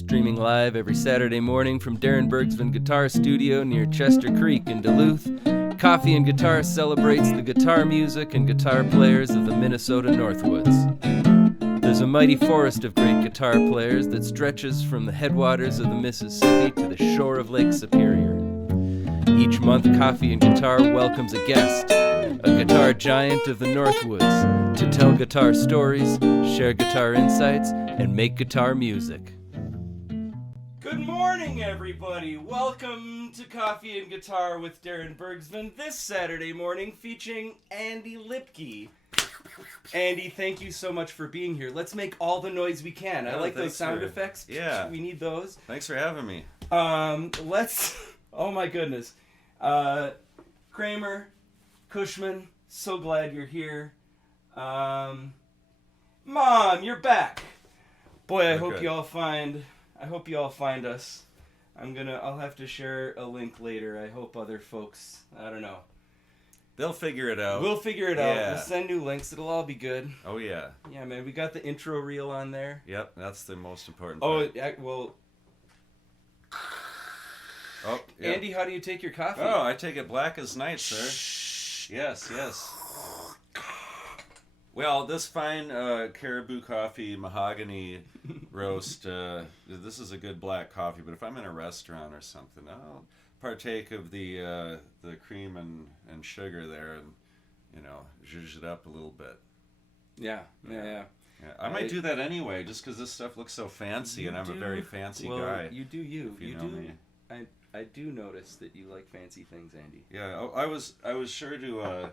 Streaming live every Saturday morning from Darin Bergsven Guitar Studio near Chester Creek in Duluth, Coffee and Guitar celebrates the guitar music and guitar players of the Minnesota Northwoods. There's a mighty forest of great guitar players that stretches from the headwaters of the Mississippi to the shore of Lake Superior. Each month, Coffee and Guitar welcomes a guest, a guitar giant of the Northwoods, to tell guitar stories, share guitar insights, and make guitar music. Good morning, everybody. Welcome to Coffee and Guitar with Darin Bergsven this Saturday morning, featuring Andy Lipke. Andy, thank you so much for being here. Let's make all the noise we can. I like those sound effects. Yeah. We need those. Thanks for having me. Oh my goodness. Kramer, Cushman, so glad you're here. Mom, you're back. Boy, I hope you all find us. I'll have to share a link later. I hope other folks, I don't know. They'll figure it out. We'll figure it out. We'll send new links. It'll all be good. Oh, yeah. Yeah, man, we got the intro reel on there. Yep, that's the most important part. Well... Oh, yep. Andy, how do you take your coffee? Oh, I take it black as night, sir. Yes. Well, this fine Caribou Coffee mahogany roast, this is a good black coffee, but if I'm in a restaurant or something, I'll partake of the cream and sugar there and, zhuzh it up a little bit. Yeah. I might do that anyway, just because this stuff looks so fancy, and I'm a very fancy guy. You do you. If you know me. I do notice that you like fancy things, Andy. Yeah, I was sure to.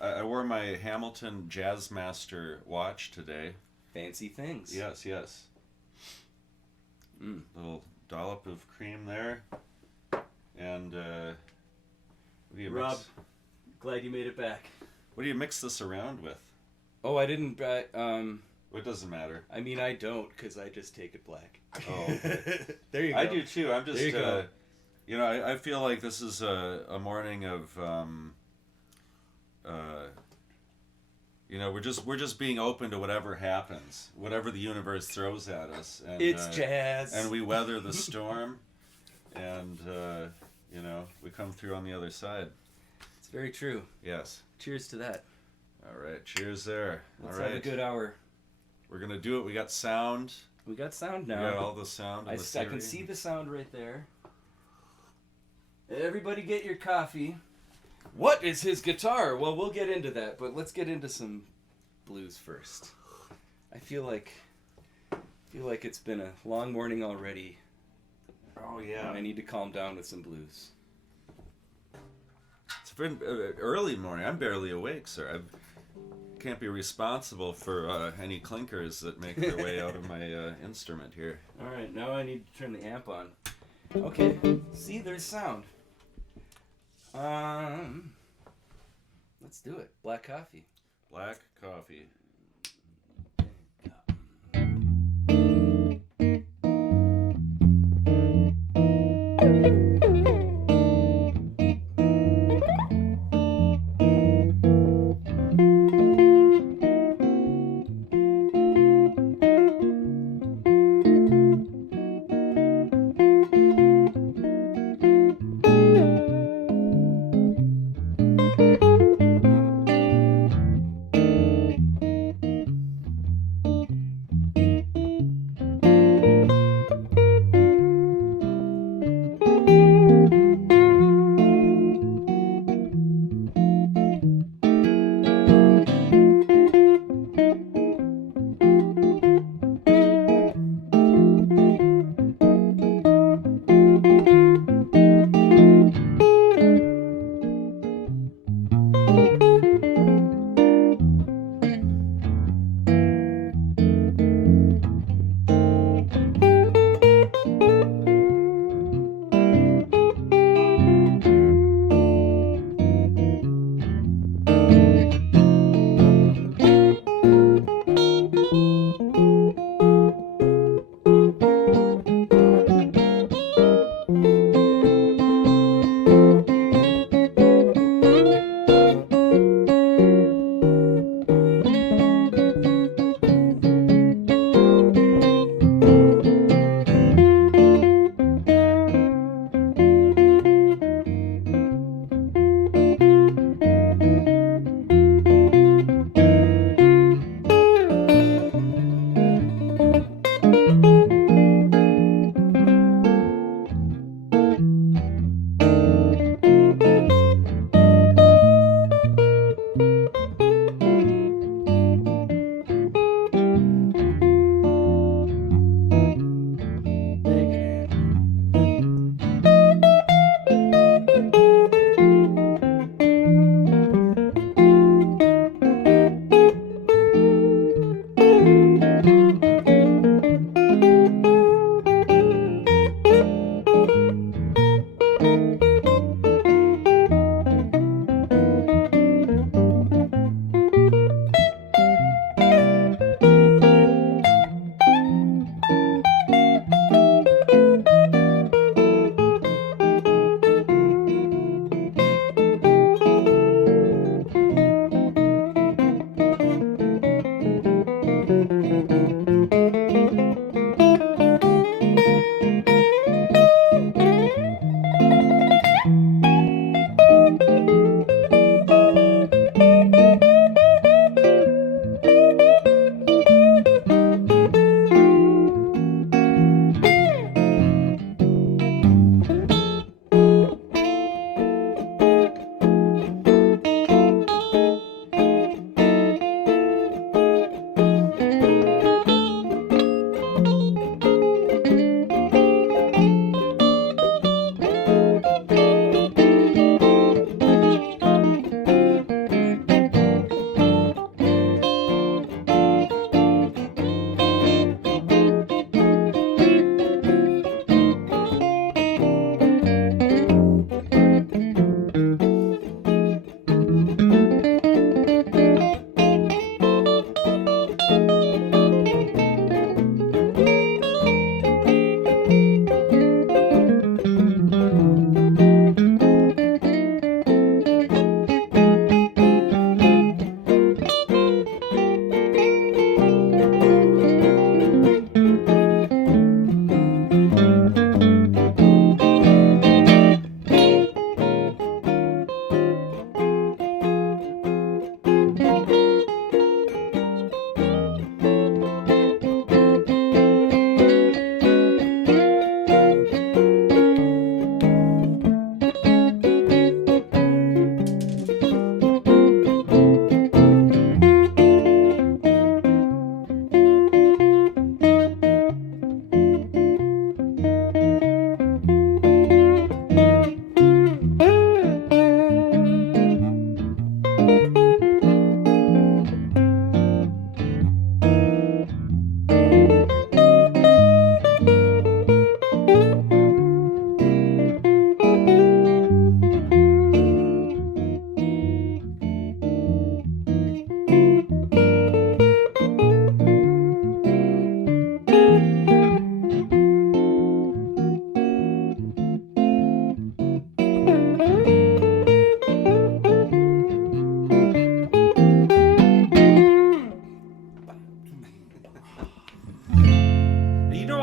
I wore my Hamilton Jazzmaster watch today. Fancy things. Yes. Little dollop of cream there, and Rob, glad you made it back. What do you mix this around with? Oh, I didn't. It doesn't matter. I mean, I don't, because I just take it black. Oh, okay. There you go. I do too. I'm just. There you go. I feel like this is a morning of. We're just being open to whatever happens, whatever the universe throws at us. And, it's jazz. And we weather the storm, and we come through on the other side. It's very true. Yes. Cheers to that. All right. Cheers there. Let's have a good hour. We're gonna do it. We got sound. We got sound now. We got all the sound. I can see the sound right there. Everybody get your coffee. What is his guitar? Well, we'll get into that, but let's get into some blues first. I feel like it's been a long morning already. Oh yeah. I need to calm down with some blues. It's been early morning. I'm barely awake, sir. I can't be responsible for any clinkers that make their way out of my instrument here. All right, now I need to turn the amp on. Okay. See, there's sound. Let's do it. Black coffee. Black coffee.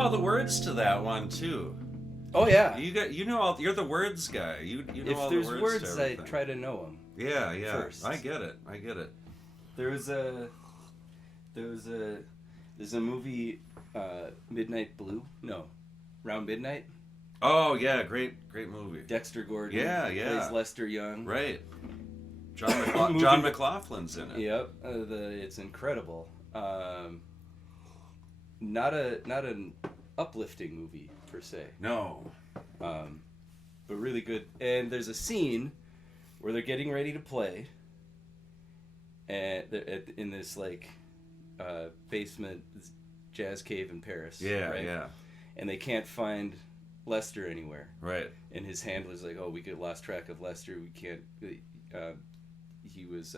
all the words to that one too. Oh yeah. You're the words guy. You know If all there's the words, to I everything. try to know them. Yeah. First. I get it. There's a movie, Midnight Blue. No, Round Midnight. Oh yeah, great movie. Dexter Gordon. Yeah. Plays Lester Young. Right. John McLaughlin's in it. Yep. It's incredible. Not an uplifting movie per se. No. But really good. And there's a scene where they're getting ready to play, and they're in this basement jazz cave in Paris. Yeah, right? yeah. And they can't find Lester anywhere. Right. And his handler's like, "Oh, we lost track of Lester. We can't." He was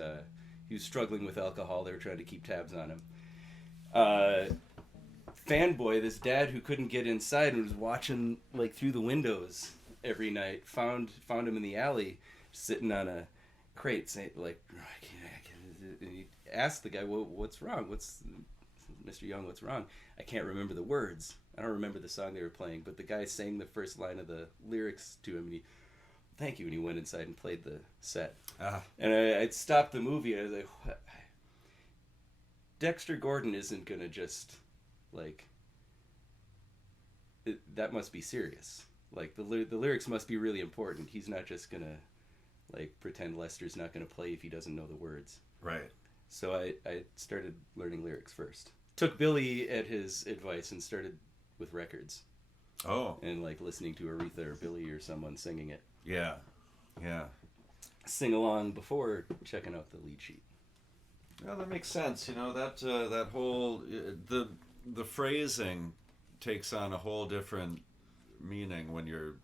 struggling with alcohol. They were trying to keep tabs on him. Fanboy, this dad who couldn't get inside and was watching through the windows every night, found him in the alley, sitting on a crate, saying I can't. And he asked the guy, "Well, what's wrong? Mr. Young? What's wrong?" "I can't remember the words. I don't remember the song they were playing." But the guy sang the first line of the lyrics to him, and he, "Thank you," and he went inside and played the set. And I'd stopped the movie, and I was like, what? Dexter Gordon isn't gonna just that must be serious. The lyrics must be really important. He's not just gonna pretend Lester's not gonna play if he doesn't know the words. Right. So I started learning lyrics first. Took Billy at his advice and started with records. Oh. And listening to Aretha or Billy or someone singing it. Yeah. Sing along before checking out the lead sheet. Well, that makes sense. That whole the phrasing takes on a whole different meaning when you're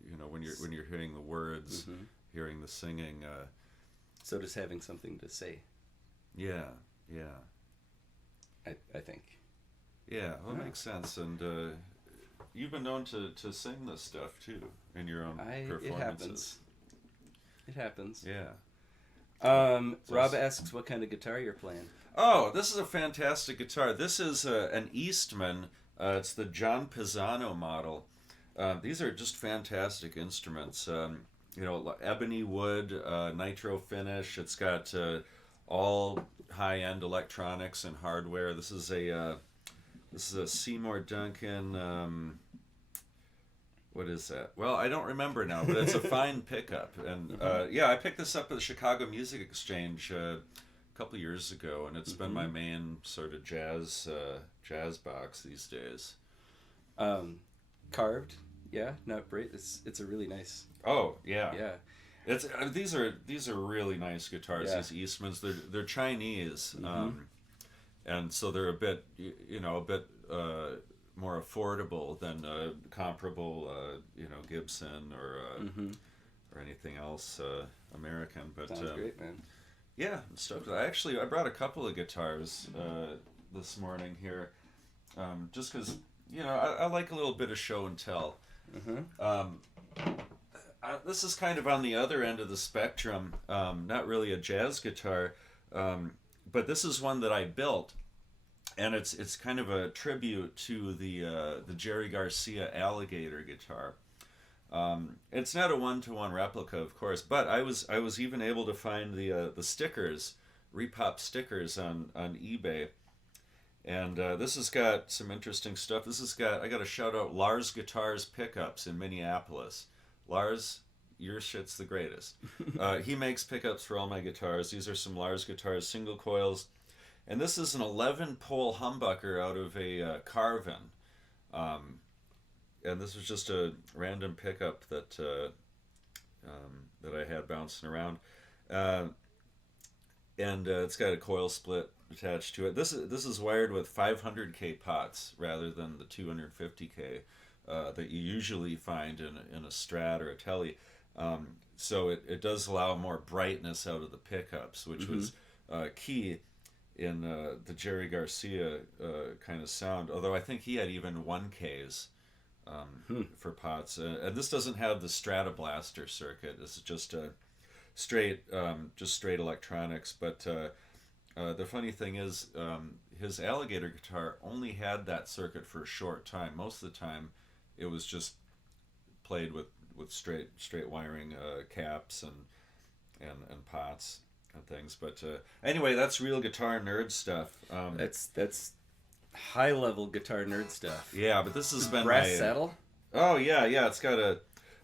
hearing the words, hearing the singing. So does having something to say. Yeah. I think. Yeah, well, that makes sense. And you've been known to sing this stuff too in your own performances. It happens. Yeah. Rob asks what kind of guitar you're playing. Oh, this is a fantastic guitar. This is an Eastman. It's the John Pisano model. These are just fantastic instruments. Ebony wood, nitro finish. It's got all high-end electronics and hardware. This is a Seymour Duncan. What is that? Well, I don't remember now, but it's a fine pickup. And I picked this up at the Chicago Music Exchange a couple years ago, and it's been my main sort of jazz box these days. Carved, not braid. It's a really nice. Oh yeah. It's these are really nice guitars. Yeah. These Eastmans, they're Chinese, and so they're a bit more affordable than comparable Gibson or anything else American. But sounds great, man. Yeah, I'm stoked. I brought a couple of guitars this morning here, just because I like a little bit of show and tell. This is kind of on the other end of the spectrum. Not really a jazz guitar, but this is one that I built, and it's kind of a tribute to the Jerry Garcia Alligator guitar. It's not a one-to-one replica, of course, but I was even able to find the stickers, repop stickers on eBay, and this has got some interesting stuff. I got to shout out Lars Guitars Pickups in Minneapolis. Lars, your shit's the greatest. He makes pickups for all my guitars. These are some Lars Guitars single coils, and this is an 11-pole humbucker out of a Carvin. And this was just a random pickup that I had bouncing around, and it's got a coil split attached to it. This is wired with 500K pots rather than the 250K that you usually find in a Strat or a Tele. So it does allow more brightness out of the pickups, which was key in the Jerry Garcia kind of sound. Although I think he had even 1Ks. For pots, and this doesn't have the Stratoblaster circuit. This is just straight electronics. But the funny thing is, his alligator guitar only had that circuit for a short time. Most of the time, it was just played with straight wiring caps and pots and things. But anyway, that's real guitar nerd stuff. That's high level guitar nerd stuff. Yeah, but this has been brass saddle. Oh yeah. It's got a.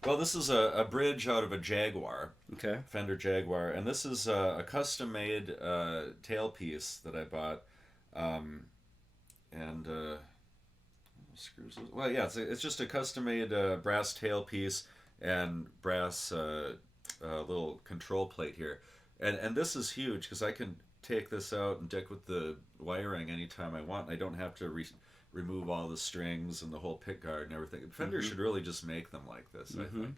Well, this is a bridge out of a Jaguar. Okay. Fender Jaguar, and this is a custom made tailpiece that I bought, and screws. Well, yeah, it's just a custom made brass tailpiece and brass little control plate here, and this is huge because I can take this out and deck with the wiring anytime I want. I don't have to remove all the strings and the whole pick guard and everything. Fender should really just make them like this, I think.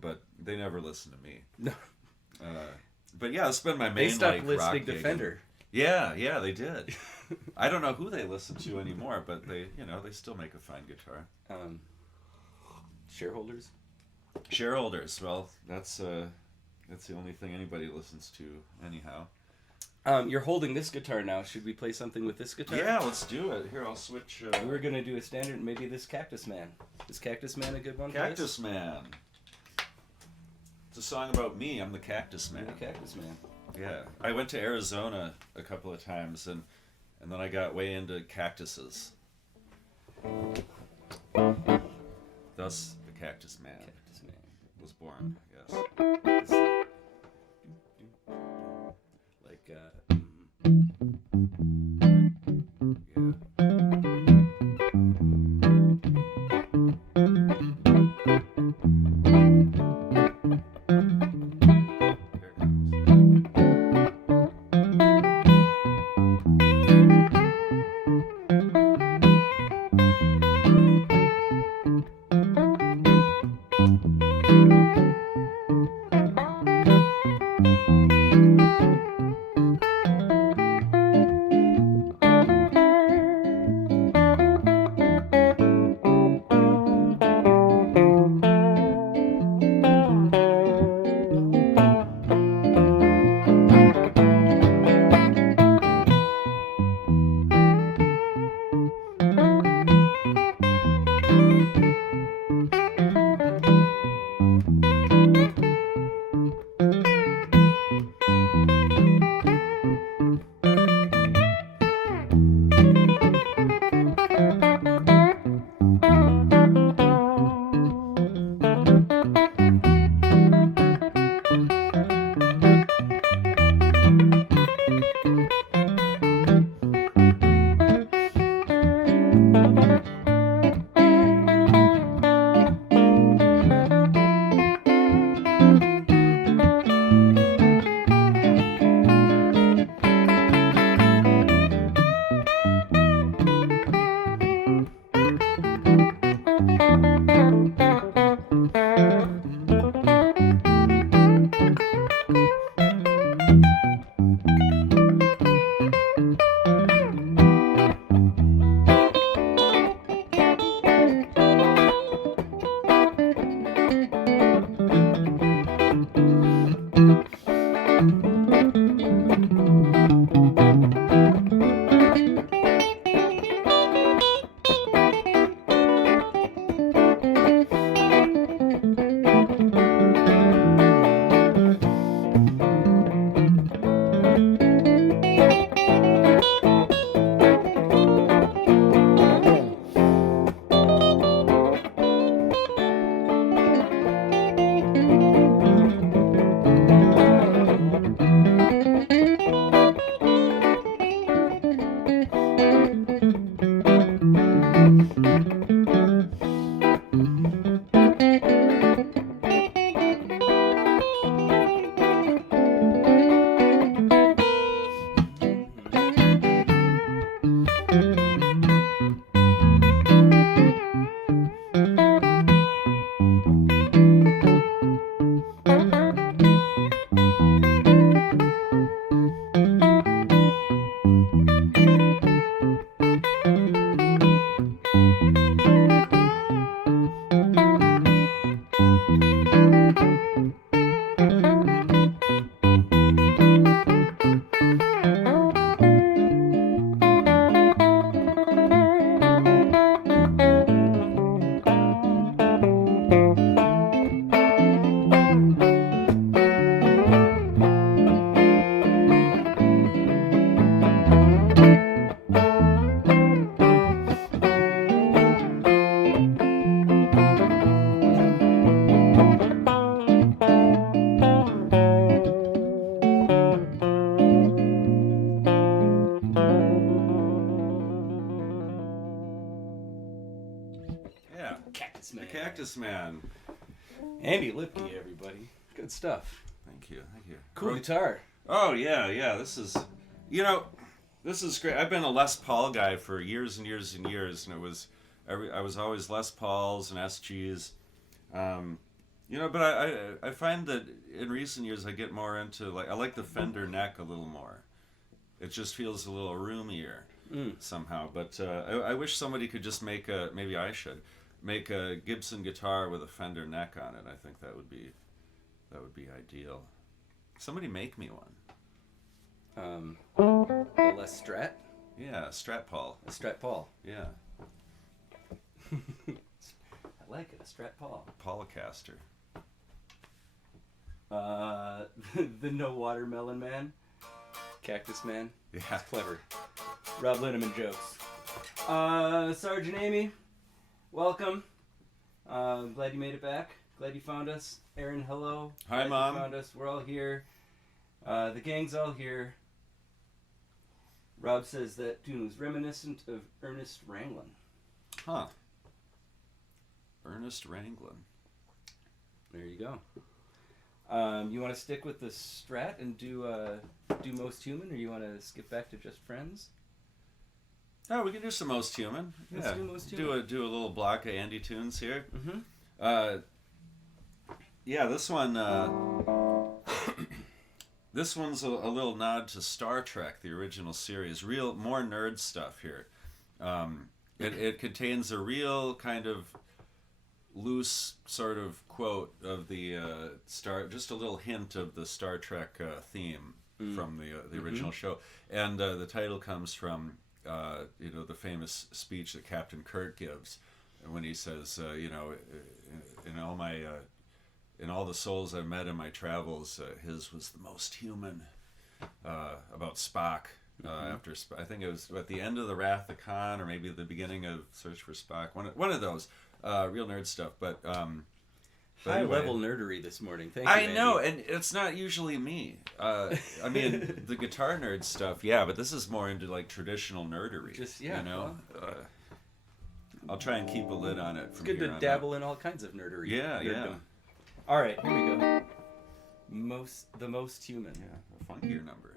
But they never listen to me. No. But yeah, it's been my main. They stopped like, listening rock to gig. Fender. Yeah, they did. I don't know who they listen to anymore, but they still make a fine guitar. Shareholders. Shareholders. Well, that's the only thing anybody listens to anyhow. You're holding this guitar now. Should we play something with this guitar? Yeah, let's do it. Here, I'll switch. We're gonna do a standard. Maybe this Cactus Man. Is Cactus Man a good one? Cactus Man. It's a song about me. I'm the Cactus Man. You're the Cactus Man. Yeah, I went to Arizona a couple of times, and then I got way into cactuses. Thus, the Cactus Man. Cactus Man Was born, I guess. Like Yeah. Cactus Man. The Cactus Man. Andy Lipke, everybody. Good stuff. Thank you. Cool guitar. Oh, yeah. This is great. I've been a Les Paul guy for years and years and years, and I was always Les Pauls and SGs. But I find that in recent years I get more into, I like the Fender neck a little more. It just feels a little roomier somehow. But I wish somebody could just maybe I should make a Gibson guitar with a Fender neck on it. I think that would be ideal. Somebody make me one. A Les Strat? Yeah, Strat Paul. A Strat Paul. Yeah. I like it, a Strat Paul. Polycaster. The No Watermelon Man. Cactus Man. Yeah. It's clever. Rob Linneman jokes. Sergeant Amy, welcome. Glad you made it back. Glad you found us. Aaron, hello. Hi, Glad Mom. You found us. We're all here. The gang's all here. Rob says that tune was reminiscent of Ernest Ranglin. Huh. Ernest Ranglin. There you go. You want to stick with the Strat and do Most Human, or you want to skip back to Just Friends? Oh, we can do some Most Human. Let's do Most Human. Do a little block of Andy tunes here. Mm-hmm. This one. This one's a little nod to Star Trek, the original series. More nerd stuff here. It contains a real kind of loose sort of quote of the just a little hint of the Star Trek theme from the original show, and the title comes from the famous speech that Captain Kirk gives when he says, in all the souls I've met in my travels, his was the most human. About Spock. After I think it was at the end of the Wrath of Khan, or maybe the beginning of Search for Spock. One of those real nerd stuff. But high level nerdery this morning. Thank you. I know, and it's not usually me. I mean, the guitar nerd stuff, yeah, but this is more into traditional nerdery. Just you know. I'll try and keep a lid on it. It's good to dabble in all kinds of nerdery. Yeah, yeah. All right, here we go. The most human. Yeah, a funkier number.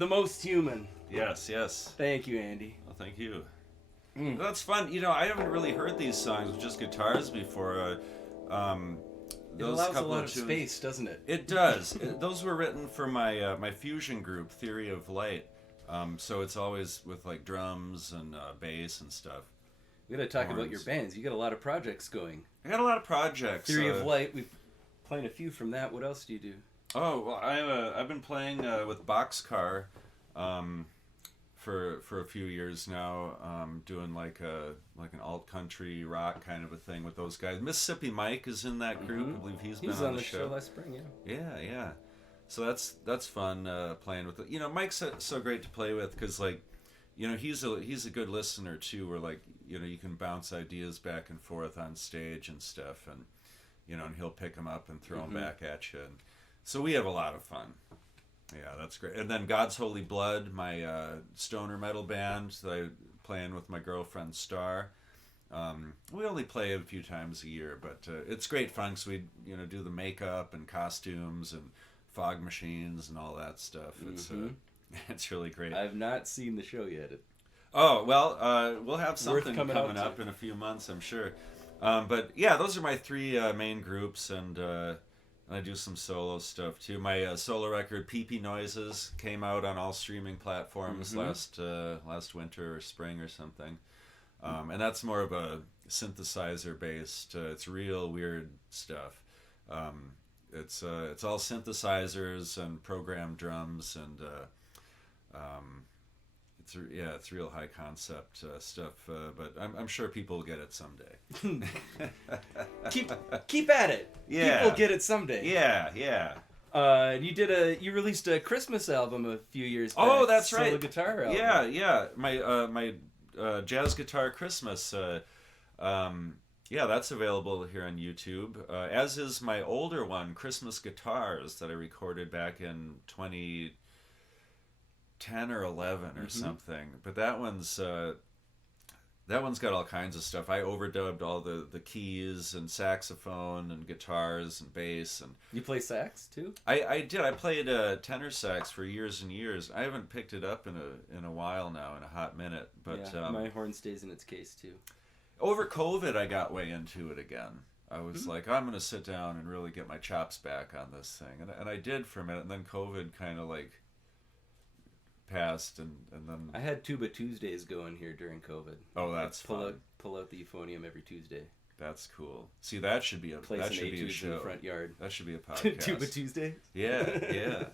The most human. Yes. Thank you, Andy. Well, thank you. That's fun. You know, I haven't really heard these songs with just guitars before. It allows a lot of space, doesn't it? It does. Those were written for my my fusion group, Theory of Light. So it's always with like drums and bass and stuff. We got to talk about your bands. You got a lot of projects going. I got a lot of projects. Theory of Light. We've played a few from that. What else do you do? Oh well, I've been playing with Boxcar for a few years now, doing like an alt country rock kind of a thing with those guys. Mississippi Mike is in that group. I believe he's been on the show last spring. Yeah. So that's fun playing with it. You know, Mike's so great to play with because like, you know, he's a good listener too. Where like, you know, you can bounce ideas back and forth on stage and stuff, and you know, and he'll pick them up and throw them back at you. And so we have a lot of fun. Yeah, that's great. And then God's Holy Blood, my stoner metal band that I playing with my girlfriend Star. We only play a few times a year, but it's great fun because we, you know, do the makeup and costumes and fog machines and all that stuff. It's really great. I've not seen the show yet. Oh well, we'll have something coming up in a few months, I'm sure. But yeah, those are my three main groups, and I do some solo stuff too. My solo record, PP Noizes, came out on all streaming platforms last winter or spring or something. And that's more of a synthesizer based. It's real weird stuff. It's all synthesizers and programmed drums, and it's real high concept stuff. But I'm sure people will get it someday. keep at it. Yeah, people get it someday. Yeah. You released a Christmas album a few years back. Oh, that's right. Solo guitar album. Yeah. My jazz guitar Christmas. Yeah, that's available here on YouTube. As is my older one, Christmas Guitars, that I recorded back in 2010 or 11 or something. But that one's got all kinds of stuff. I overdubbed all the keys and saxophone and guitars and bass. And you play sax too? I did. I played tenor sax for years and years. I haven't picked it up in a while now, in a hot minute. But yeah, my horn stays in its case too. Over COVID, I got way into it again. I was like, I'm going to sit down and really get my chops back on this thing. And I did for a minute, and then COVID kind of like passed, and then... I had Tuba Tuesdays going here during COVID. Oh, that's fun. Pull out the euphonium every Tuesday. That's cool. See, that should be a show. In the front yard. That should be a podcast. Tuba Tuesday? Yeah.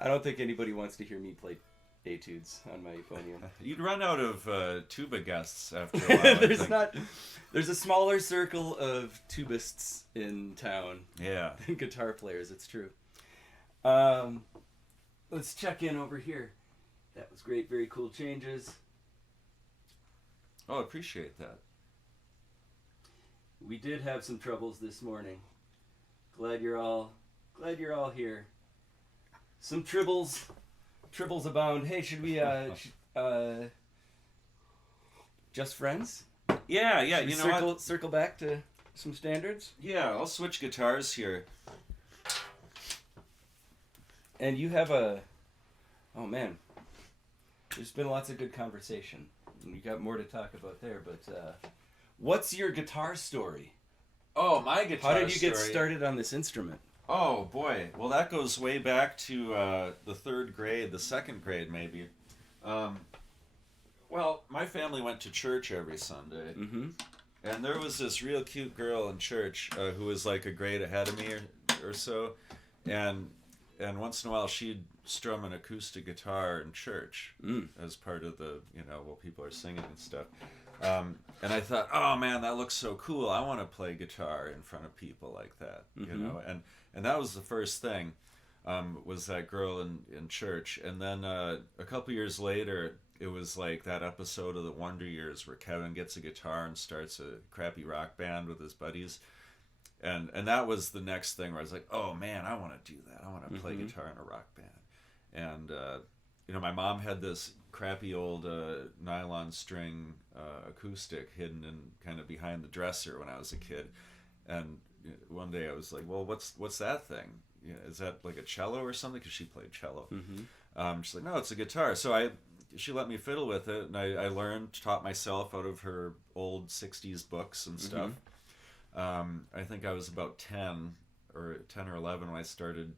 I don't think anybody wants to hear me play etudes on my euphonium. You'd run out of tuba guests after a while. There's a smaller circle of tubists in town than guitar players. It's true. Let's check in over here. That was great. Very cool changes. Oh, I appreciate that. We did have some troubles this morning. Glad you're all here. Some tribbles abound. Hey, should we just friends? Yeah. Should we circle back to some standards? Yeah, I'll switch guitars here. And you have oh man, there's been lots of good conversation. And you got more to talk about there, but what's your guitar story? Oh, my guitar story. How did you get started on this instrument? Oh, boy. Well, that goes way back to the second grade maybe. Well, my family went to church every Sunday. And there was this real cute girl in church who was like a grade ahead of me or so. And once in a while she'd strum an acoustic guitar in church as part of the, while people are singing and stuff. And I thought, oh man, that looks so cool. I want to play guitar in front of people like that, And that was the first thing, was that girl in church. And then a couple years later, it was like that episode of the Wonder Years where Kevin gets a guitar and starts a crappy rock band with his buddies. And that was the next thing where I was like, oh man, I want to do that. I want to play guitar in a rock band. And, my mom had this crappy old nylon string acoustic hidden in kind of behind the dresser when I was a kid. And one day I was like, well, what's that thing? Is that like a cello or something? Because she played cello. She's like, no, it's a guitar. She let me fiddle with it, and I learned, taught myself out of her old 60s books and stuff. I think I was about 10 or 11 when I started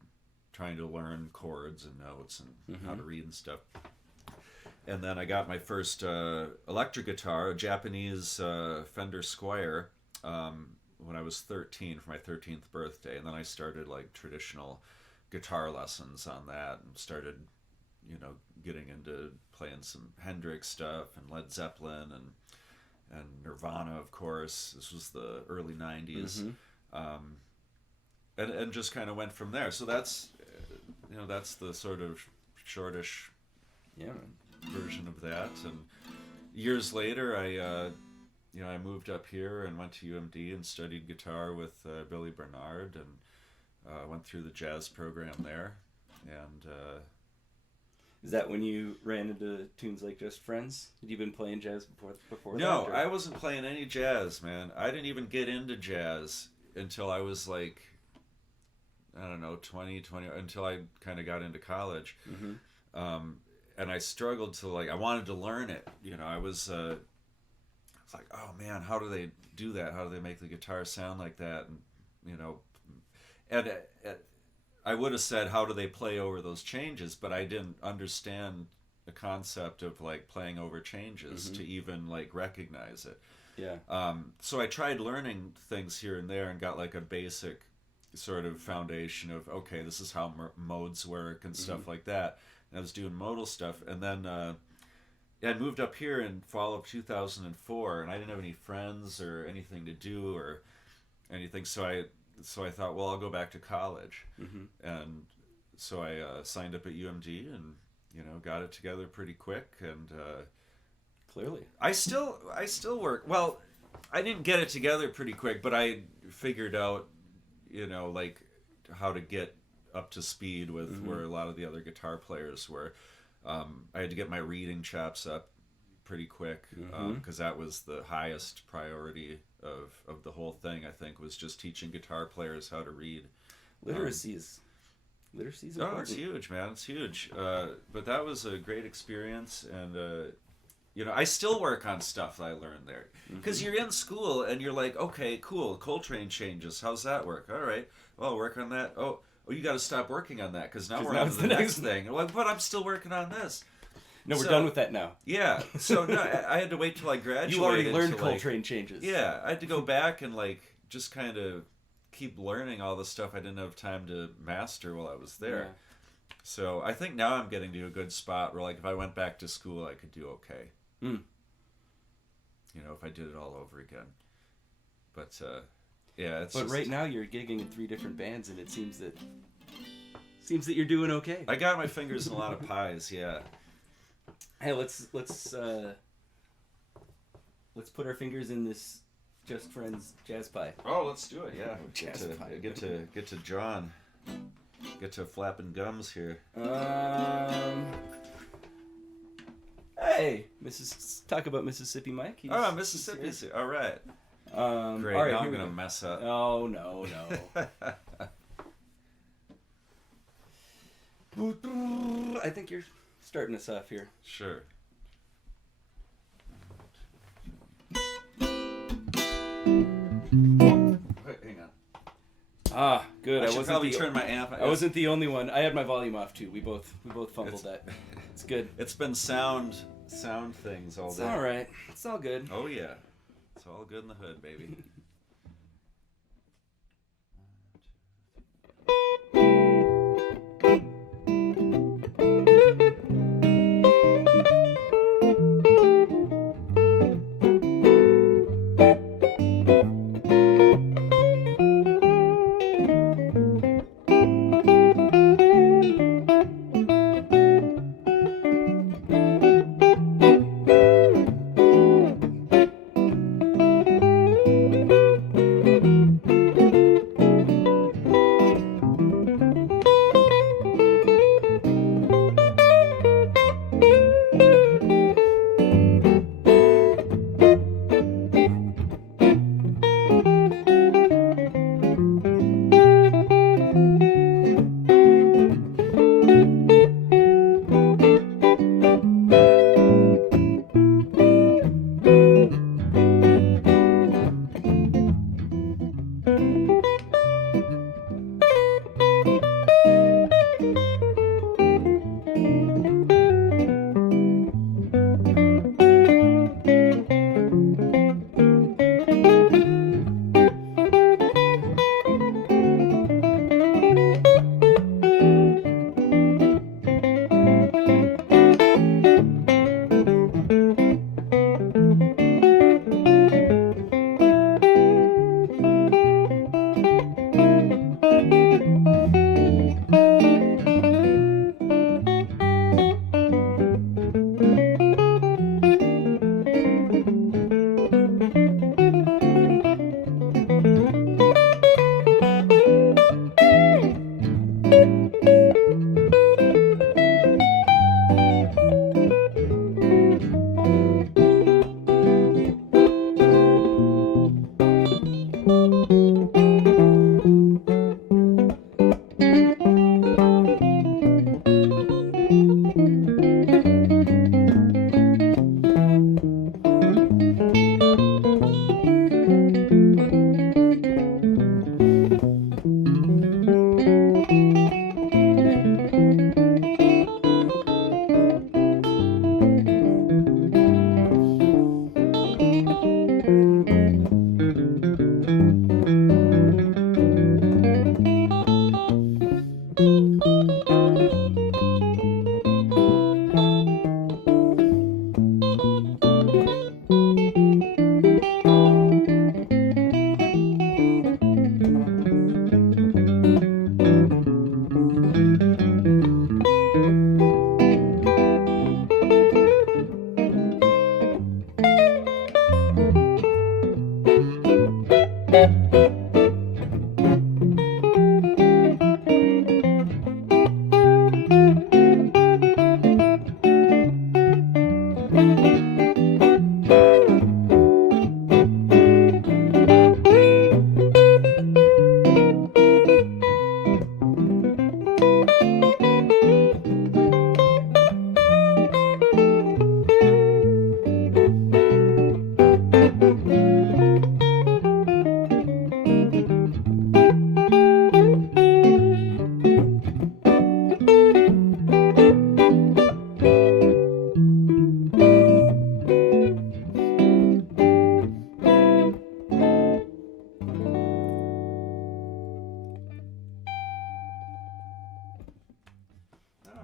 trying to learn chords and notes and how to read and stuff. And then I got my first electric guitar, a Japanese Fender Squier, when I was 13 for my 13th birthday. And then I started like traditional guitar lessons on that and started, getting into playing some Hendrix stuff and Led Zeppelin and Nirvana, of course. This was the early 90s. And just kind of went from there. So that's the sort of shortish version of that. And years later, I moved up here and went to UMD and studied guitar with Billy Bernard and went through the jazz program there. And is that when you ran into tunes like Just Friends? Had you been playing jazz before No, that? I wasn't playing any jazz, man. I didn't even get into jazz until I was like, I don't know, 20, until I kind of got into college. And I struggled to, like, I wanted to learn it. I was like, oh man, how do they do that? How do they make the guitar sound like that? And, I would have said, how do they play over those changes? But I didn't understand the concept of like playing over changes to even like recognize it. Yeah. So I tried learning things here and there and got like a basic sort of foundation of, okay, this is how modes work and stuff like that. And I was doing modal stuff. And then I moved up here in fall of 2004, and I didn't have any friends or anything to do or anything. So I thought, well, I'll go back to college. And so I signed up at UMD and, got it together pretty quick. And clearly, I still work. Well, I didn't get it together pretty quick, but I figured out, like how to get up to speed with where a lot of the other guitar players were. I had to get my reading chops up pretty quick because that was the highest priority of the whole thing. I think was just teaching guitar players how to read. Literacy is important. Oh, it's huge, man. It's huge. But that was a great experience, and I still work on stuff that I learned there. Because you're in school and you're like, okay, cool, Coltrane changes. How's that work? All right, well, work on that. Oh, you got to stop working on that because now we're on to the next thing. Like, but I'm still working on this. No, we're done with that now. Yeah. So no, I had to wait till I graduated. You already learned Coltrane changes. Yeah, I had to go back and like just kind of keep learning all the stuff I didn't have time to master while I was there. Yeah. So I think now I'm getting to a good spot where like if I went back to school, I could do okay. If I did it all over again. But yeah, it's. But right now you're gigging in 3 different bands, and it seems that you're doing okay. I got my fingers in a lot of pies. Yeah. Hey, let's put our fingers in this Just Friends jazz pie. Oh, let's do it. Yeah. Jazz pie. Get to John. Get to flapping gums here. Hey, talk about Mississippi Mike. Mississippi. All right. Great. All right, now I'm gonna mess up. Oh no. I think you're starting us off here. Sure. Wait, hang on. Ah, good. I should probably turn my amp. I wasn't the only one. I had my volume off too. We both fumbled that. It's good. It's been sound things all day. It's all right. It's all good. Oh yeah, it's all good in the hood, baby.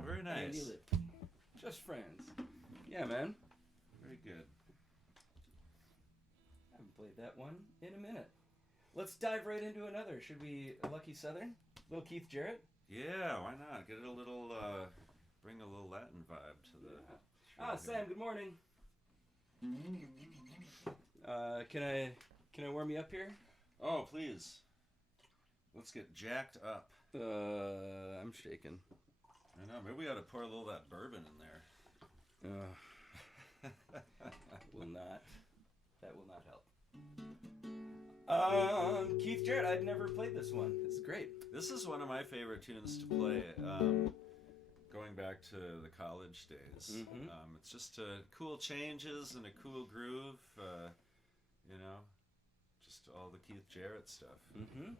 Very nice. Andy Lipke. Just friends. Yeah, man. Very good. I haven't played that one in a minute. Let's dive right into another. Should we Lucky Southern? Little Keith Jarrett? Yeah, why not? Get it a little, bring a little Latin vibe to the... Sam, good morning. Can I warm you up here? Oh, please. Let's get jacked up. I'm shaking. I know, maybe we ought to pour a little of that bourbon in there. Will not. That will not help. Keith Jarrett, I'd never played this one. This is great. This is one of my favorite tunes to play, going back to the college days. Mm-hmm. It's just cool changes and a cool groove, just all the Keith Jarrett stuff. Mm-hmm.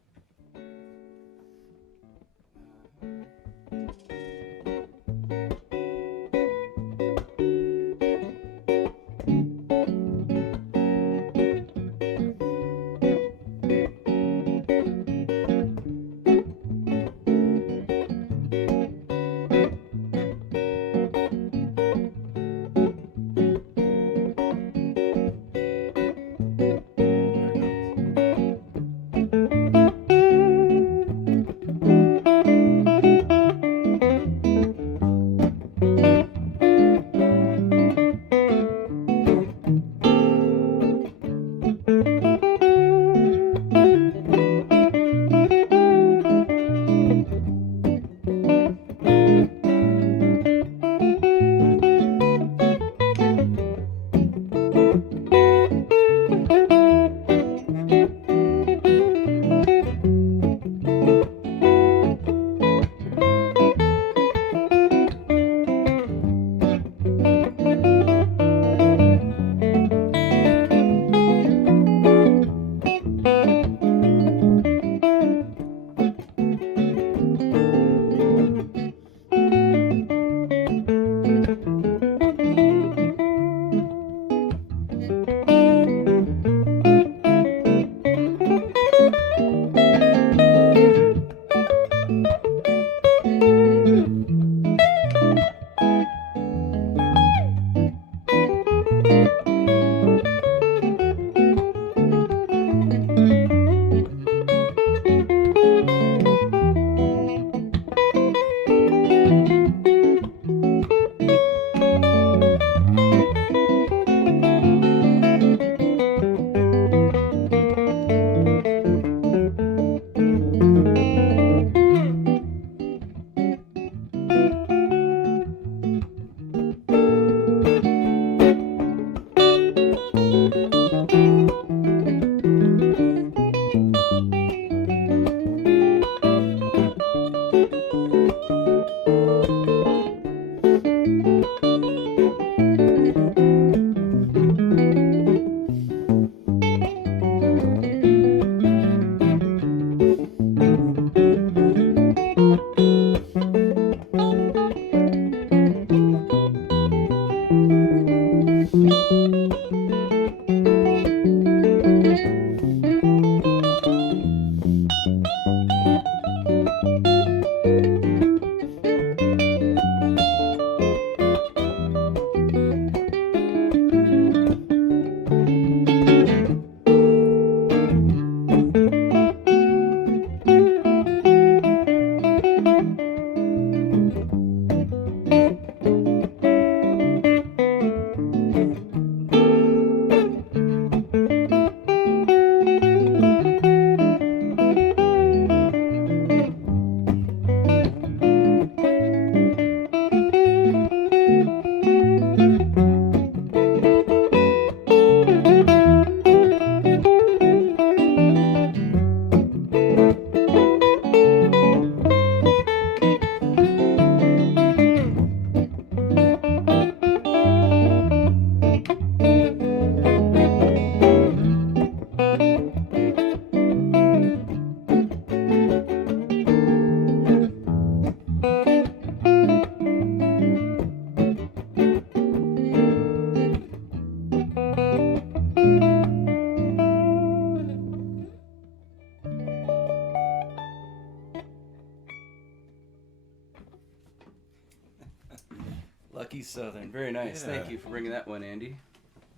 Lucky Southern. Very nice. Yeah. Thank you for bringing that one, Andy.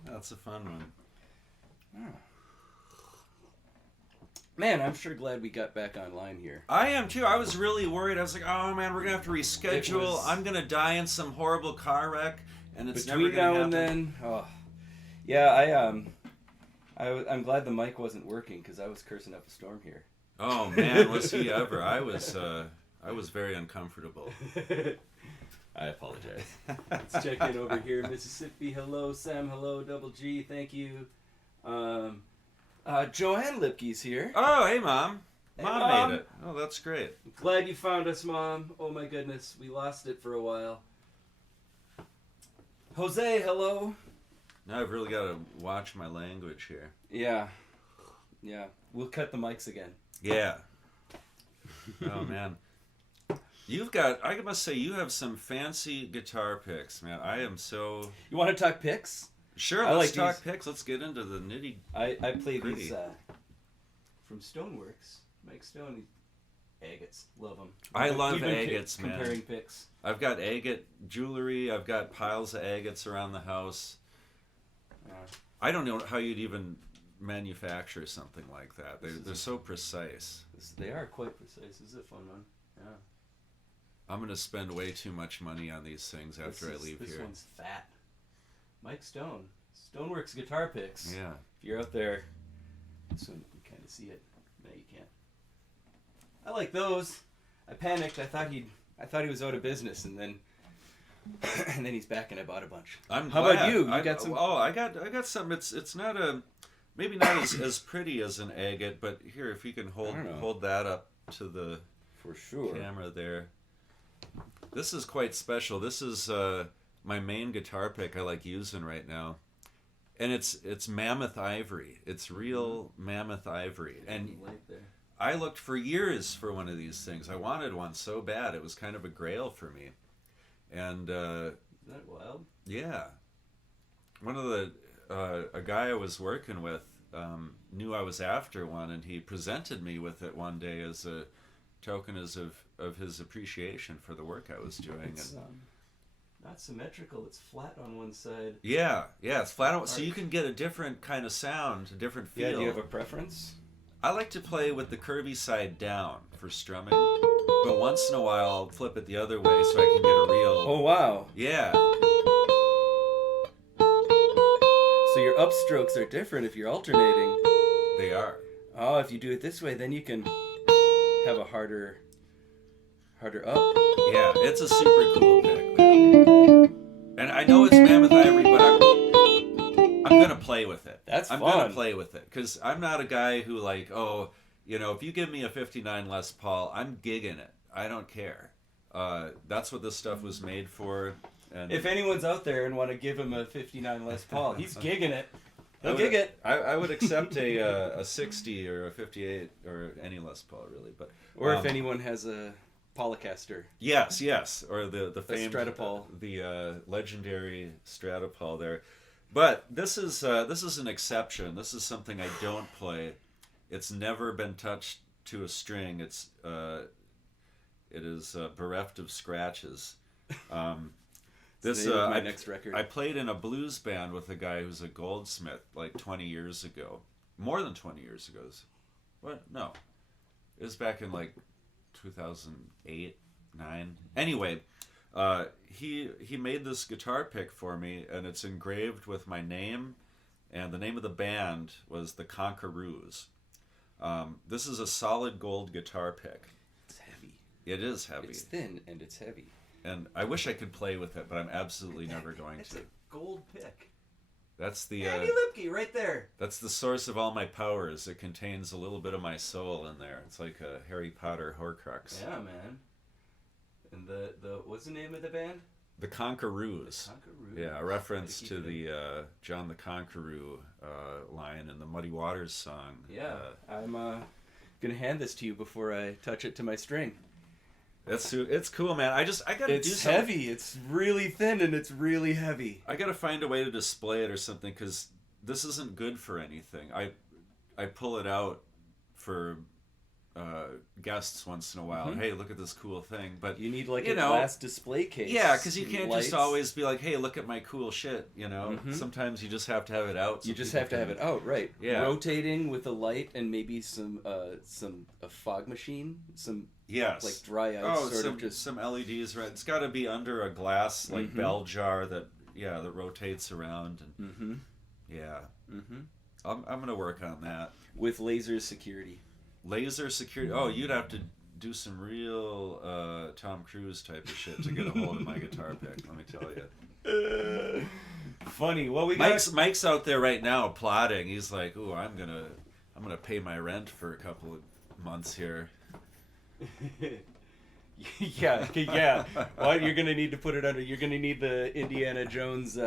That's a fun one. Oh. Man, I'm sure glad we got back online here. I am too. I was really worried. I was like, oh man, we're gonna have to reschedule. I'm gonna die in some horrible car wreck, and it's never Between gonna now happen. and then, yeah, I'm glad the mic wasn't working because I was cursing up a storm here. Oh man, was he ever? I was very uncomfortable. I apologize. Let's check in over here. Mississippi, hello. Sam, hello. Double G, thank you. Joanne Lipke's here. Oh, hey mom. Hey, Mom Mom. made it. Oh, that's great. Glad you found us, Mom. Oh my goodness, we lost it for a while. Jose, hello. Now I've really got to watch my language here. Yeah. We'll cut the mics again. Yeah. Oh man. I must say, you have some fancy guitar picks, man. I am so... You want to talk picks? Sure, I let's like talk these. picks. Let's get into the nitty. I play Pretty. these from Stoneworks. Mike Stone, these agates. Love them. I love agates, man. Comparing picks. I've got agate jewelry. I've got piles of agates around the house. I don't know how you'd even manufacture something like that. They're so precise. They are quite precise. This is a fun one. Yeah. I'm going to spend way too much money on these things after I leave this here. one's fat. Mike Stone. Stoneworks guitar picks. Yeah. If you're out there, this one, you kind of see it. No, you can't. I like those. I panicked. I thought he was out of business, and then he's back, and I bought a bunch. I'm How glad. about you? You got some? Oh, I got something. It's not maybe not as pretty as an agate, but here, if you can hold that up to the For sure. camera there. This is quite special. This is my main guitar pick I like using right now, and it's mammoth ivory. It's real mammoth ivory, and Light there. I looked for years for one of these things. I wanted one so bad. It was kind of a grail for me, and Isn't that wild? yeah, one of the a guy I was working with knew I was after one, and he presented me with it one day as a token of his appreciation for the work I was doing. It's not symmetrical. It's flat on one side. Yeah, it's flat out, so you can get a different kind of sound, a different feel. Yeah, do you have a preference? I like to play with the curvy side down for strumming, but once in a while I'll flip it the other way so I can get a real... Oh, wow. Yeah. So your upstrokes are different if you're alternating. They are. Oh, if you do it this way, then you can have a harder up. Yeah, it's a super cool pick, man. And I know it's mammoth ivory, but I'm gonna play with it. That's I'm fun. gonna play with it because I'm not a guy who if you give me a '59 Les Paul, I'm gigging it. I don't care. That's what this stuff was made for. And If anyone's out there and want to give him a 59 Les Paul, he's gigging it. He'll gig it. I would accept a 60 or a 58 or any Les Paul really, but Or if anyone has a Polycaster. yes, or the famed Stratopol. the legendary Stratopol there. But this is an exception. This is something I don't play. It's never been touched to a string. It is bereft of scratches. This my next record. I played in a blues band with a guy who's a goldsmith like 20 years ago. More than 20 years ago. What? No. It was back in like 2008, 9. Anyway, he made this guitar pick for me, and it's engraved with my name, and the name of the band was the Conquerors. This is a solid gold guitar pick. It's heavy. It is heavy. It's thin and it's heavy. And I wish I could play with it, but I'm absolutely never going It's to. a gold pick. That's the Andy Lipke, right there. that's the source of all my powers. It contains a little bit of my soul in there. It's like a Harry Potter Horcrux. Yeah, man. And the what's the name of the band? The Conquerors. Conquerors. Yeah, a reference Gotta to keep it the John the Conqueror line in the Muddy Waters song. Yeah, I'm gonna hand this to you before I touch it to my string. It's cool, man. I gotta do It's something. heavy. It's really thin and it's really heavy. I gotta find a way to display it or something, because this isn't good for anything. I pull it out for guests once in a while. Hey, look at this cool thing. But You need like you a know, glass display case. yeah, because you can't lights. just always be like, hey, look at my cool shit. You know, sometimes you just have to have it out. So You just people have to have can- it out, right? Yeah. Rotating with a light and maybe a fog machine, some Yes. like dry ice, Oh, sort some of just. some LEDs. Right. It's got to be under a glass like bell jar that that rotates around and yeah. I'm gonna work on that. With laser security. Laser security. Oh, you'd have to do some real Tom Cruise type of shit to get a hold of my guitar pick. Let me tell you. Funny. Well, we got. Mike's out there right now plotting. He's like, "Ooh, I'm gonna pay my rent for a couple of months here." yeah. Well, you're gonna need to put it under. You're gonna need the Indiana Jones,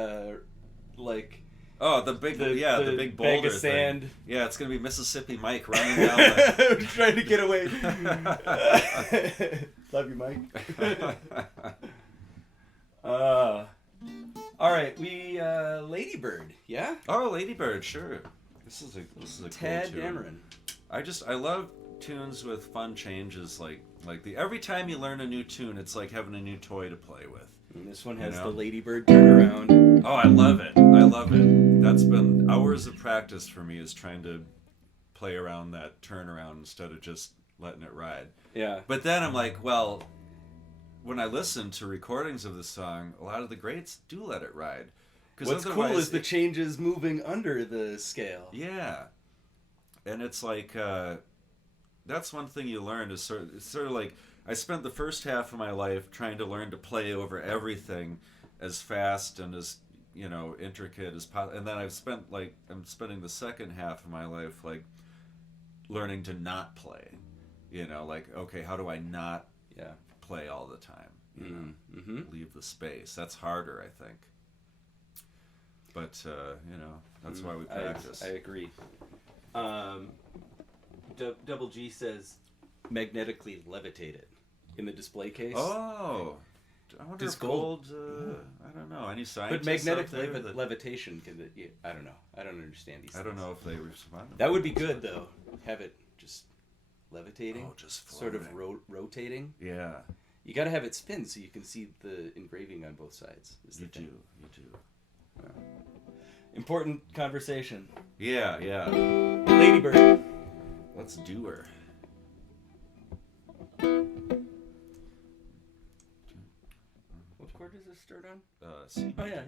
like. Oh, the big The big bag boulder of sand. thing. Yeah, it's gonna be Mississippi Mike running down. The... Trying to get away. Love you, Mike. All right, we Ladybird, yeah. Oh, Ladybird, sure. This is a Tad cool tune. Dameron. I love tunes with fun changes like every time you learn a new tune, it's like having a new toy to play with. And this one has You the know? Ladybird turnaround. Oh, I love it. I love it. That's been hours of practice for me, is trying to play around that turnaround instead of just letting it ride. Yeah. But then I'm like, well, when I listen to recordings of the song, a lot of the greats do let it ride. 'Cause What's cool otherwise is the changes moving under the scale. Yeah. And it's like, that's one thing you learn is it's sort of like, I spent the first half of my life trying to learn to play over everything as fast and as, intricate as possible. And then I'm spending the second half of my life, like, learning to not play. Like, okay, how do I not play all the time? Leave the space. That's harder, I think. But, that's why we practice. I agree. Double G says magnetically levitate it in the display case. Oh, I wonder Does if gold. I don't know. Any scientists But magnetic out there that- levitation I don't know. I don't understand these. I don't things. know if they respond. That would be good though. Have it just levitating. Oh, just sort of floating. rotating. Yeah, You got to have it spin so you can see the engraving on both sides. is the you thing. do. Important conversation. Yeah. Ladybird. Let's do her. What chord does this start on? C. Oh yeah,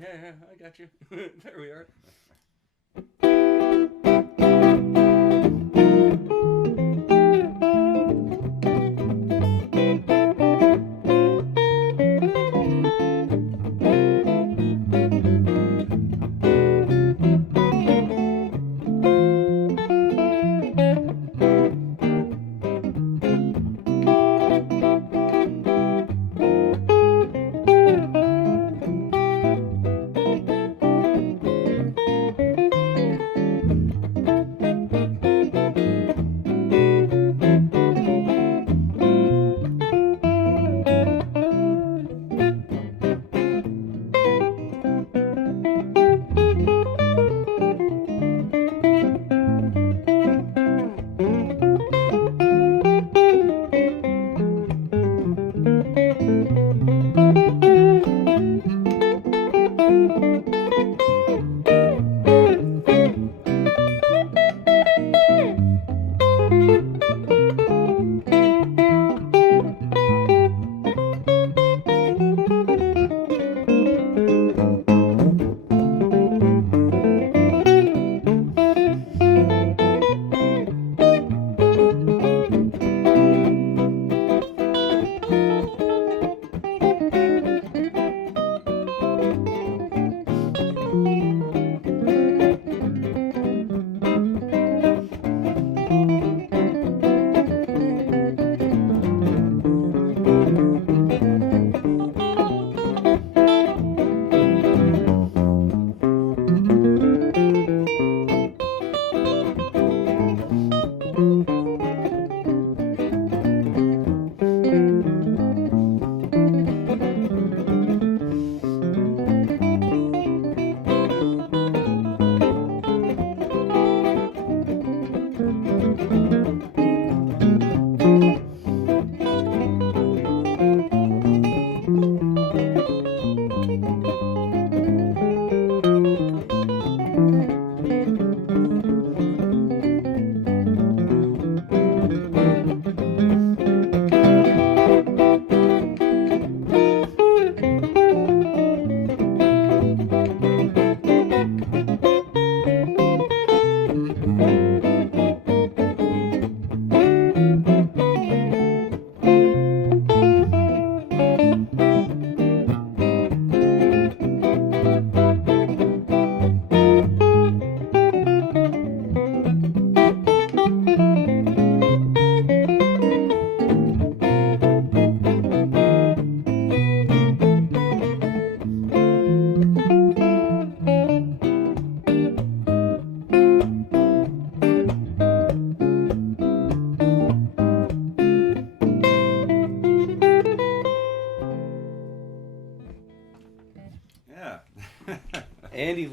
I got you. There we are.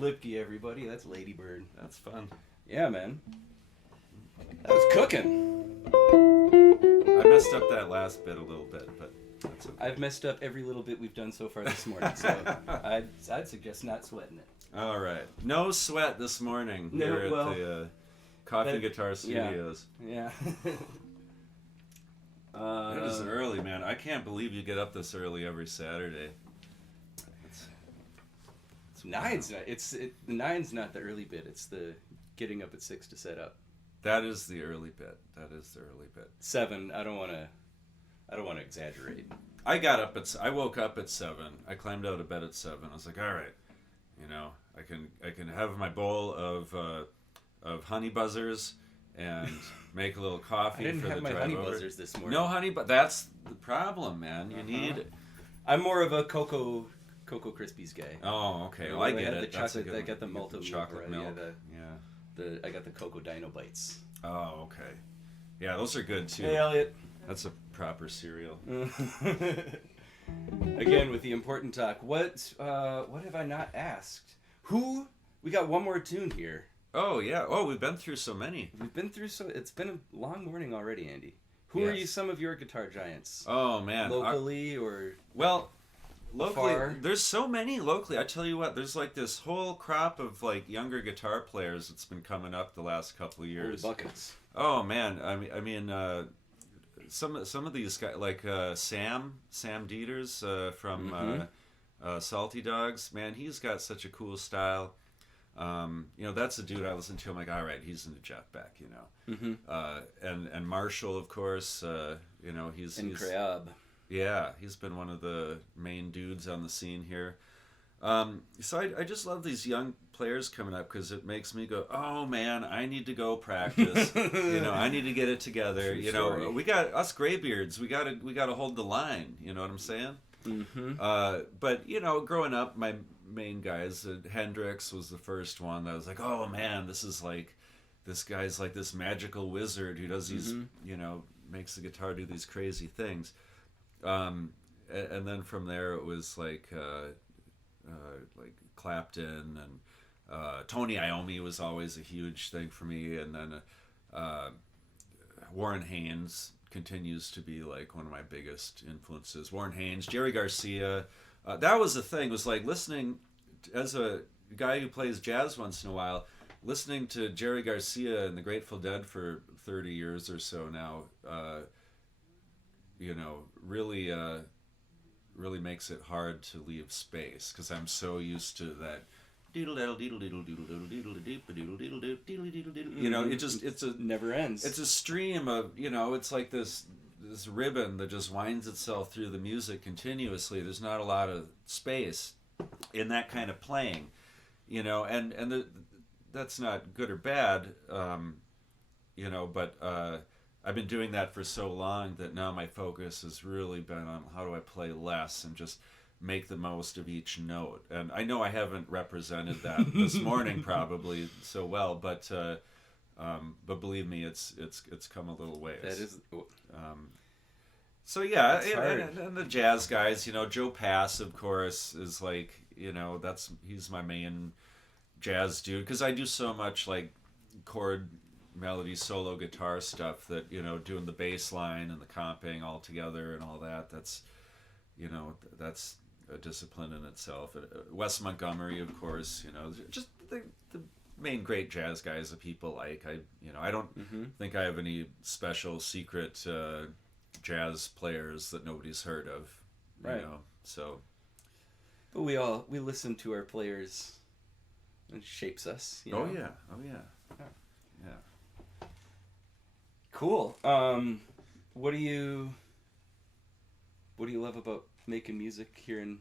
Lipke, everybody. That's Ladybird. That's fun. Yeah, man. That was cooking. I messed up that last bit a little bit, but that's okay. I've messed up every little bit we've done so far this morning, so I'd suggest not sweating it. All right. No sweat this morning No, here well, at the Coffee Guitar Studios. Yeah. It is early, man. I can't believe you get up this early every Saturday. The nine's not the early bit. It's the getting up at 6 to set up. That is the early bit. 7. I don't want to exaggerate. I woke up at 7. I climbed out of bed at 7. I was like, all right, I can have my bowl of honey buzzers and make a little coffee I didn't for have the my drive honey over. No honey. No honey, but that's the problem, man. You need. I'm more of a Cocoa Krispies guy. Oh, okay. Well, I get it. The chocolate. I got the malto chocolate milk. Yeah, I got the Cocoa Dino Bites. Oh, okay. Yeah, those are good too. Hey, Elliot. That's a proper cereal. Again, with the important talk. What have I not asked? We got one more tune here. Oh yeah. Oh, we've been through so many. It's been a long morning already, Andy. Who are you? Some of your guitar giants? Oh man. Locally or locally, far? There's so many locally. I tell you what, there's like this whole crop of like younger guitar players that's been coming up the last couple of years. Holy buckets. Oh man, I mean, some of these guys like Sam Dieters from Salty Dogs. Man, he's got such a cool style. That's a dude I listen to. I'm like, all right, he's into Jeff Beck, and Marshall, of course. He's Crab. Yeah, he's been one of the main dudes on the scene here. So I just love these young players coming up because it makes me go, oh man, I need to go practice. I need to get it together. We got us graybeards. We gotta hold the line. You know what I'm saying? Mm-hmm. But growing up, my main guys, Hendrix was the first one that I was like, oh man, this guy's like this magical wizard who does these, makes the guitar do these crazy things. And then from there it was like Clapton and Tony Iommi was always a huge thing for me, and then Warren Haynes continues to be like one of my biggest influences. Warren Haynes, Jerry Garcia, that was the thing, was like listening as a guy who plays jazz once in a while, listening to Jerry Garcia and the Grateful Dead for 30 years or so now, really makes it hard to leave space because I'm so used to that. It never ends. It's a stream of, it's like this ribbon that just winds itself through the music continuously. There's not a lot of space in that kind of playing, that's not good or bad, but I've been doing that for so long that now my focus has really been on how do I play less and just make the most of each note. And I know I haven't represented that this morning probably so well, but believe me, it's come a little ways. That is. So yeah, and the jazz guys, Joe Pass, of course, is like, he's my main jazz dude because I do so much like chord melody solo guitar stuff that doing the bass line and the comping all together and all that, that's a discipline in itself. Wes Montgomery, of course, just the main great jazz guys that people like. I don't think I have any special secret jazz players that nobody's heard of, right. So but we listen to our players, and it shapes us. Oh yeah. Cool. What do you love about making music here in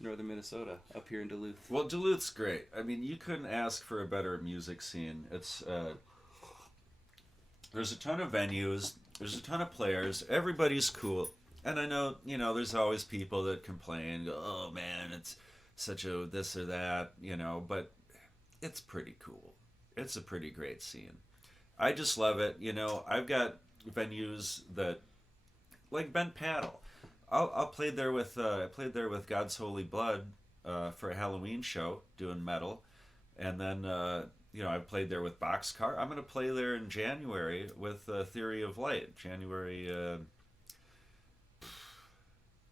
northern Minnesota, up here in Duluth? Well, Duluth's great. I mean, you couldn't ask for a better music scene. It's there's a ton of venues, there's a ton of players, everybody's cool. And I know, there's always people that complain, go, oh man, it's such a this or that, but it's pretty cool. It's a pretty great scene. I just love it. I've got venues that, like Bent Paddle. I played there with God's Holy Blood for a Halloween show doing metal. And then I played there with Boxcar. I'm going to play there in January with Theory of Light. January.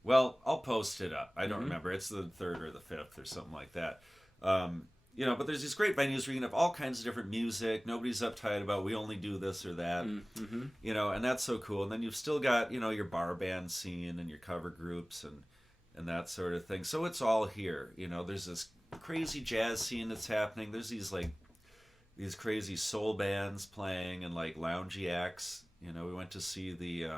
Well, I'll post it up. I don't remember. It's the 3rd or the 5th or something like that. But there's these great venues where you can have all kinds of different music. Nobody's uptight about we only do this or that. And that's so cool. And then you've still got, your bar band scene and your cover groups and that sort of thing. So it's all here. There's this crazy jazz scene that's happening. There's these crazy soul bands playing and like loungy acts. We went to see the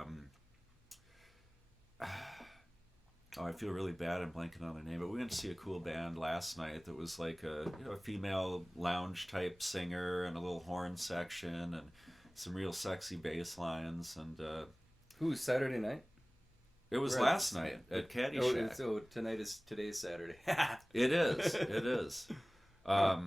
I feel really bad I'm blanking on the name, but we went to see a cool band last night that was like a female lounge type singer and a little horn section and some real sexy bass lines. And Who's Saturday night? It was last night at Caddy Shack. So today's Saturday. It is. I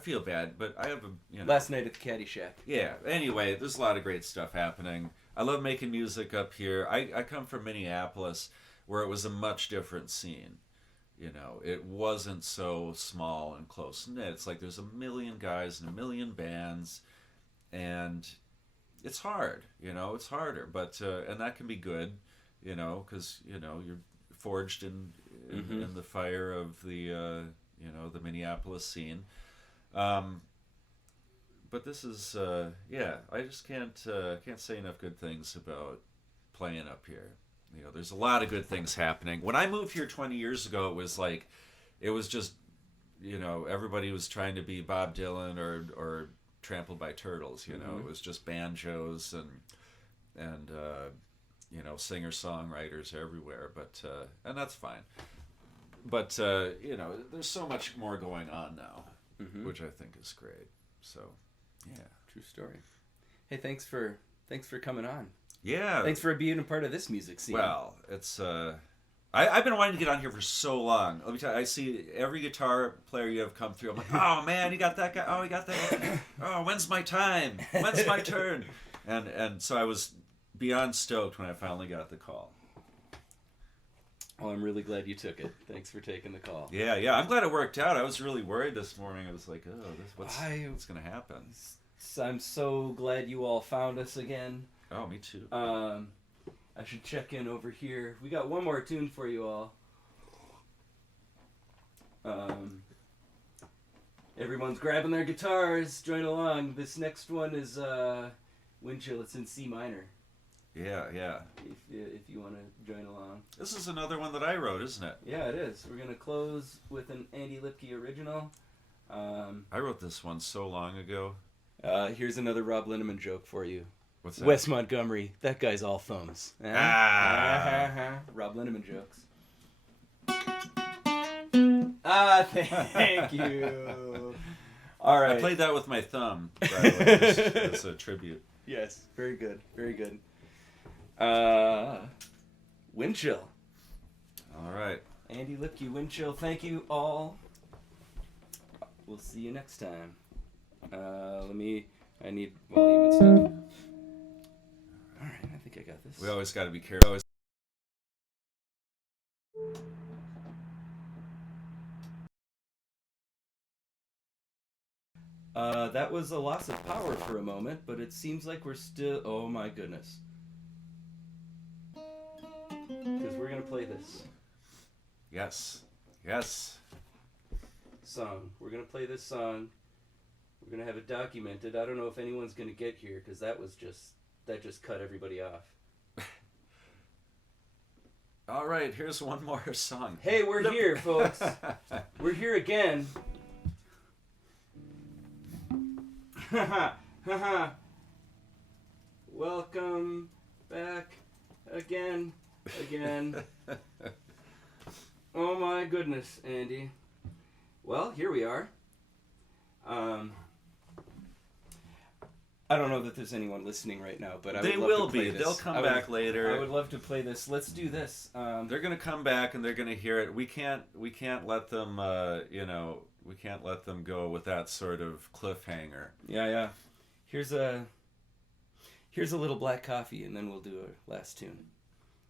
feel bad, but I have last night at the Caddy Shack. Yeah. Anyway, there's a lot of great stuff happening. I love making music up here. I come from Minneapolis, where it was a much different scene. It wasn't so small and close knit. It's like there's a million guys and a million bands, and it's hard. It's harder, but and that can be good. Because you're forged in the fire of the the Minneapolis scene. But this is I just can't say enough good things about playing up here. There's a lot of good things happening. When I moved here 20 years ago, it was just everybody was trying to be Bob Dylan or Trampled by Turtles. It was just banjos and singer songwriters everywhere. But and that's fine. But there's so much more going on now, which I think is great. So. Yeah, true story. Hey, thanks for coming on. Yeah, thanks for being a part of this music scene. Well, it's I've been wanting to get on here for so long. Let me tell you, I see every guitar player you have come through. I'm like, oh man, you got that guy. Oh, you got that guy. Oh, when's my time? When's my turn? And so I was beyond stoked when I finally got the call. Well, I'm really glad you took it. Thanks for taking the call. Yeah. I'm glad it worked out. I was really worried this morning. I was like, oh, what's going to happen? I'm so glad you all found us again. Oh, me too. I should check in over here. We got one more tune for you all. Everyone's grabbing their guitars. Join along. This next one is Windchill. It's in C minor. Yeah. If you want to join along. This is another one that I wrote, isn't it? Yeah, it is. We're going to close with an Andy Lipke original. I wrote this one so long ago. Here's another Rob Linneman joke for you. What's that? Wes Montgomery, that guy's all thumbs. Rob Linneman jokes. Thank you. All right. I played that with my thumb, by the way, as a tribute. Yes, very good. Windchill. All right. Andy Lipke, Windchill. Thank you all. We'll see you next time. I need volume and stuff. All right, I think I got this. We always got to be careful. That was a loss of power for a moment, but it seems like we're still... Oh my goodness. Because we're going to play this. Yes. Song. We're going to play this song. We're going to have it documented. I don't know if anyone's going to get here, because that just cut everybody off. All right, here's one more song. Hey, we're here, folks. We're here again. Welcome back again. Oh my goodness, Andy. Well, here we are. I don't know that there's anyone listening right now, but they will be. They'll come back later. I would love to play this. Let's do this. They're gonna come back and they're gonna hear it. We can't let them. We can't let them go with that sort of cliffhanger. Yeah. Here's a little black coffee, and then we'll do our last tune.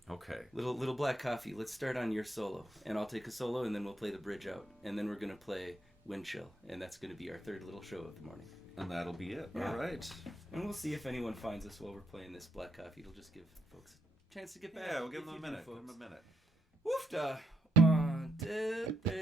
Okay. Little black coffee. Let's start on your solo, and I'll take a solo, and then we'll play the bridge out, and then we're gonna play Windchill, and that's gonna be our third little show of the morning. And that'll be it. Yeah. All right. And we'll see if anyone finds us while we're playing this black coffee. It'll just give folks a chance to get back. Yeah, we'll give them you a do, minute. Give folks. them a minute. Woofda. 1, 2, 3.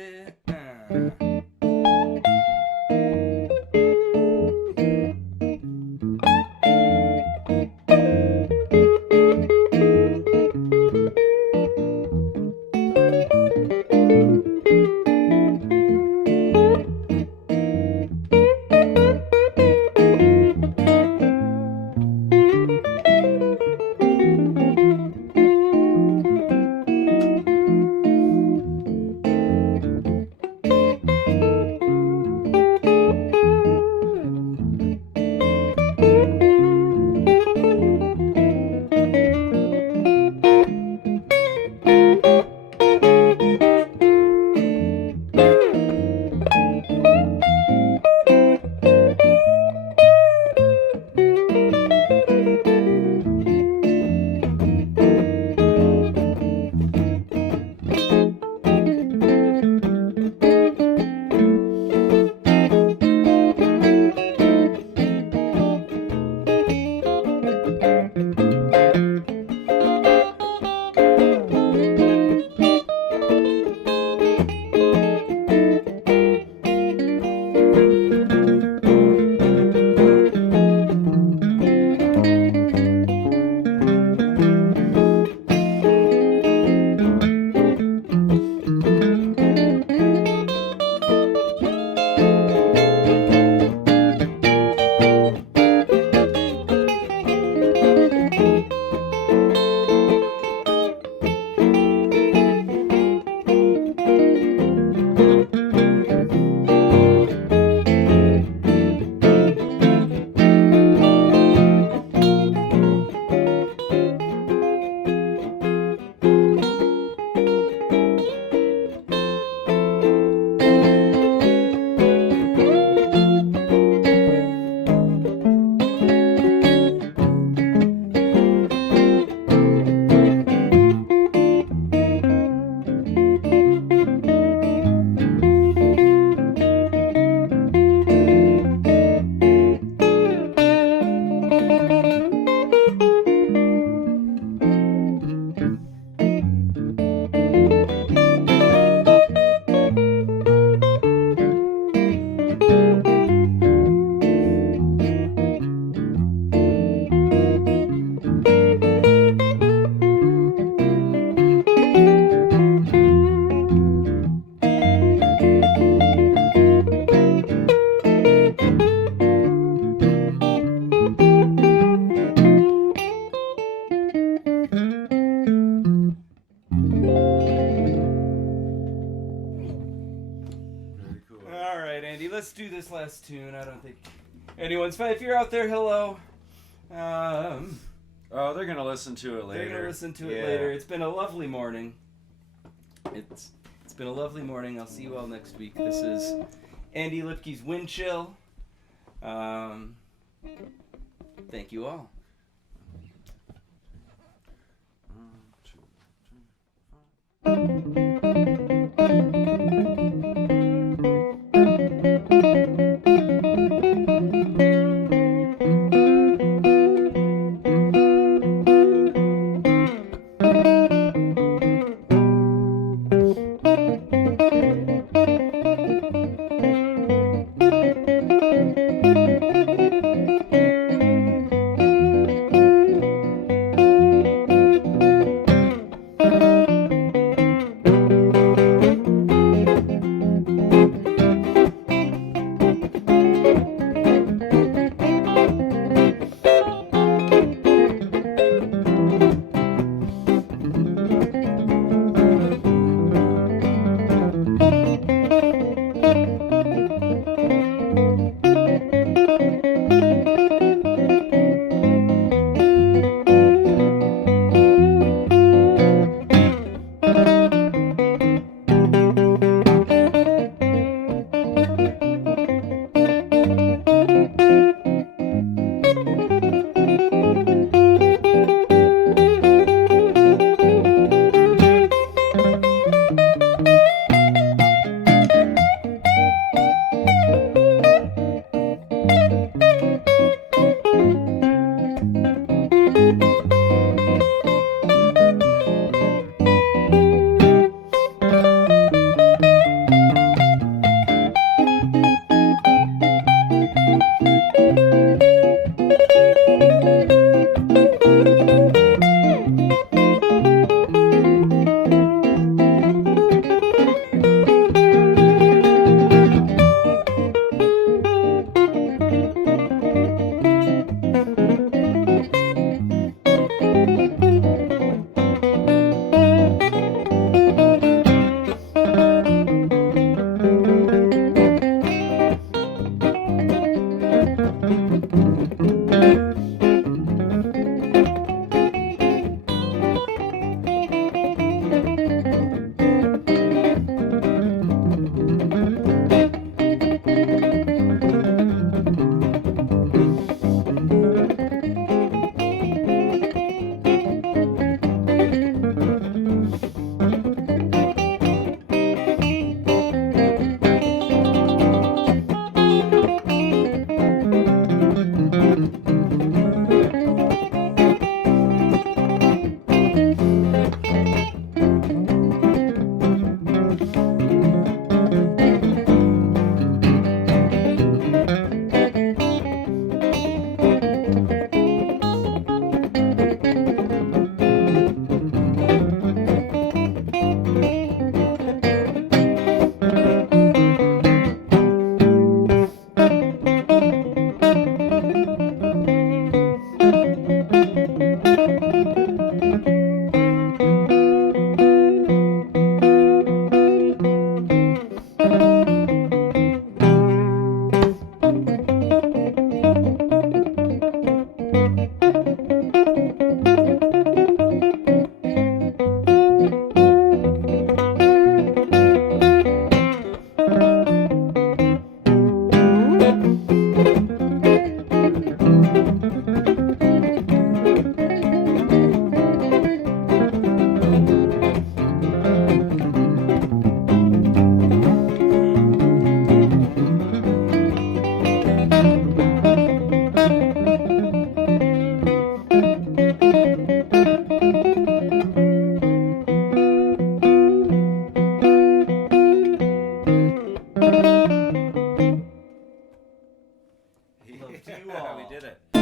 Let's do this last tune. I don't think anyone's fine. If you're out there, hello. Oh, they're gonna listen to it later. They're gonna listen to it later. It's been a lovely morning. It's been a lovely morning. I'll see you all next week. This is Andy Lipke's Windchill. Thank you all. 1, 2, 3, 4. Hello to you all. We did it.